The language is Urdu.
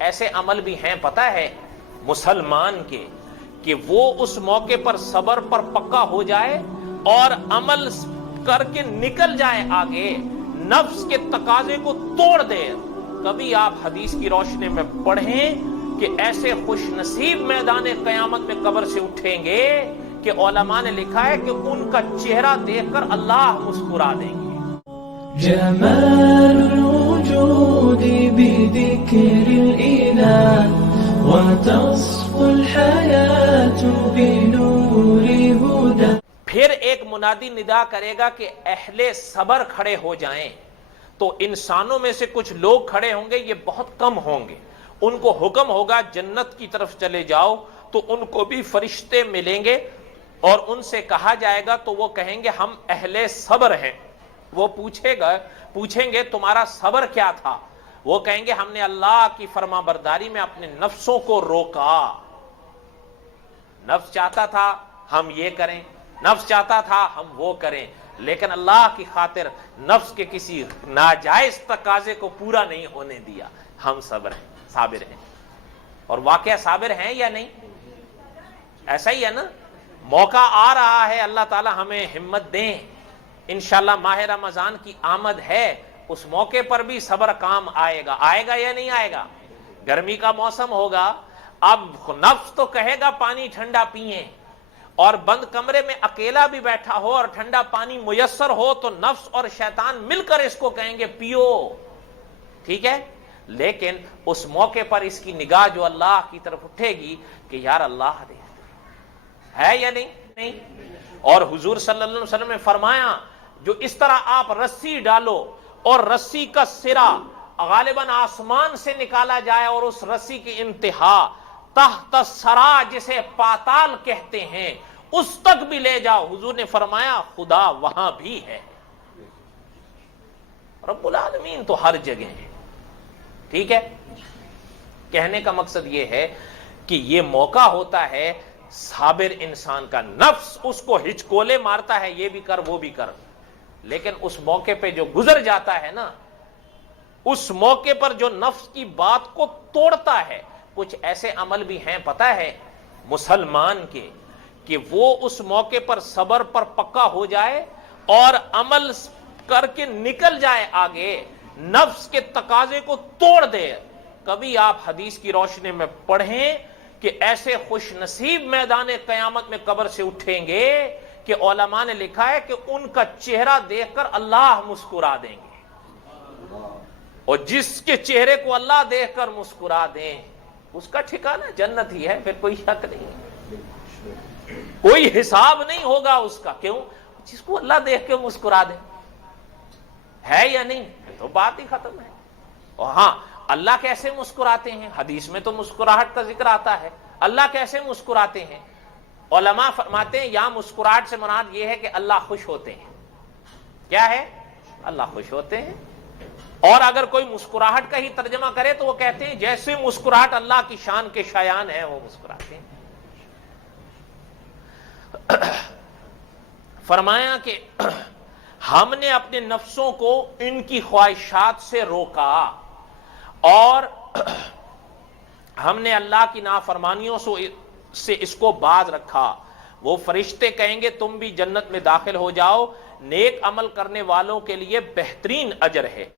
ایسے عمل بھی ہیں پتہ ہے مسلمان کے کہ وہ اس موقع پر صبر پر پکا ہو جائے اور عمل کر کے نکل جائے آگے، نفس کے تقاضے کو توڑ دے۔ کبھی آپ حدیث کی روشنی میں پڑھیں کہ ایسے خوش نصیب میدان قیامت میں قبر سے اٹھیں گے کہ علماء نے لکھا ہے کہ ان کا چہرہ دیکھ کر اللہ مسکرا دیں گے۔ جمال الوجود بذكر الإله وتصفو الحياة بنور هدى۔ پھر ایک منادی ندا کرے گا کہ اہل صبر کھڑے ہو جائیں، تو انسانوں میں سے کچھ لوگ کھڑے ہوں گے، یہ بہت کم ہوں گے، ان کو حکم ہوگا جنت کی طرف چلے جاؤ، تو ان کو بھی فرشتے ملیں گے اور ان سے کہا جائے گا تو وہ کہیں گے ہم اہل صبر ہیں۔ وہ پوچھیں گے تمہارا صبر کیا تھا؟ وہ کہیں گے ہم نے اللہ کی فرما برداری میں اپنے نفسوں کو روکا، نفس چاہتا تھا ہم یہ کریں، نفس چاہتا تھا ہم وہ کریں، لیکن اللہ کی خاطر نفس کے کسی ناجائز تقاضے کو پورا نہیں ہونے دیا، ہم صبر ہیں، صابر ہیں۔ اور واقعہ صابر ہیں یا نہیں؟ ایسا ہی ہے نا؟ موقع آ رہا ہے، اللہ تعالی ہمیں ہمت دیں، انشاءاللہ ماہ رمضان کی آمد ہے، اس موقع پر بھی صبر کام آئے گا یا نہیں آئے گا؟ گرمی کا موسم ہوگا، اب نفس تو کہے گا پانی ٹھنڈا پئیں، اور بند کمرے میں اکیلا بھی بیٹھا ہو اور ٹھنڈا پانی میسر ہو تو نفس اور شیطان مل کر اس کو کہیں گے پیو، ٹھیک ہے؟ لیکن اس موقع پر اس کی نگاہ جو اللہ کی طرف اٹھے گی کہ یار اللہ دیکھتے ہے یا نہیں؟ اور حضور صلی اللہ علیہ وسلم نے فرمایا جو اس طرح آپ رسی ڈالو اور رسی کا سرا غالباً آسمان سے نکالا جائے اور اس رسی کی انتہا تحت سرا جسے پاتال کہتے ہیں اس تک بھی لے جاؤ، حضور نے فرمایا خدا وہاں بھی ہے، رب العالمین تو ہر جگہ ہے، ٹھیک ہے؟ کہنے کا مقصد یہ ہے کہ یہ موقع ہوتا ہے صابر انسان کا، نفس اس کو ہچکولے مارتا ہے یہ بھی کر وہ بھی کر، لیکن اس موقع پہ جو گزر جاتا ہے نا، اس موقع پر جو نفس کی بات کو توڑتا ہے، کچھ ایسے عمل بھی ہیں پتہ ہے مسلمان کے کہ وہ اس موقع پر صبر پر پکا ہو جائے اور عمل کر کے نکل جائے آگے، نفس کے تقاضے کو توڑ دے۔ کبھی آپ حدیث کی روشنی میں پڑھیں کہ ایسے خوش نصیب میدان قیامت میں قبر سے اٹھیں گے کہ علماء نے لکھا ہے کہ ان کا چہرہ دیکھ کر اللہ مسکرا دیں گے، اور جس کے چہرے کو اللہ دیکھ کر مسکرا دیں اس کا ٹھکانہ جنت ہی ہے، پھر کوئی شک نہیں، کوئی حساب نہیں ہوگا اس کا۔ کیوں؟ جس کو اللہ دیکھ کے مسکرا دے، ہے یا نہیں؟ تو بات ہی ختم ہے۔ اور ہاں اللہ کیسے مسکراتے ہیں؟ حدیث میں تو مسکراہٹ کا ذکر آتا ہے، اللہ کیسے مسکراتے ہیں؟ علماء فرماتے ہیں یہاں مسکراہٹ سے مراد یہ ہے کہ اللہ خوش ہوتے ہیں۔ کیا ہے؟ اللہ خوش ہوتے ہیں۔ اور اگر کوئی مسکراہٹ کا ہی ترجمہ کرے تو وہ کہتے ہیں جیسے مسکراہٹ اللہ کی شان کے شایان ہے وہ مسکراتے ہیں۔ فرمایا کہ ہم نے اپنے نفسوں کو ان کی خواہشات سے روکا اور ہم نے اللہ کی نافرمانیوں سے اس کو باز رکھا۔ وہ فرشتے کہیں گے تم بھی جنت میں داخل ہو جاؤ، نیک عمل کرنے والوں کے لیے بہترین اجر ہے۔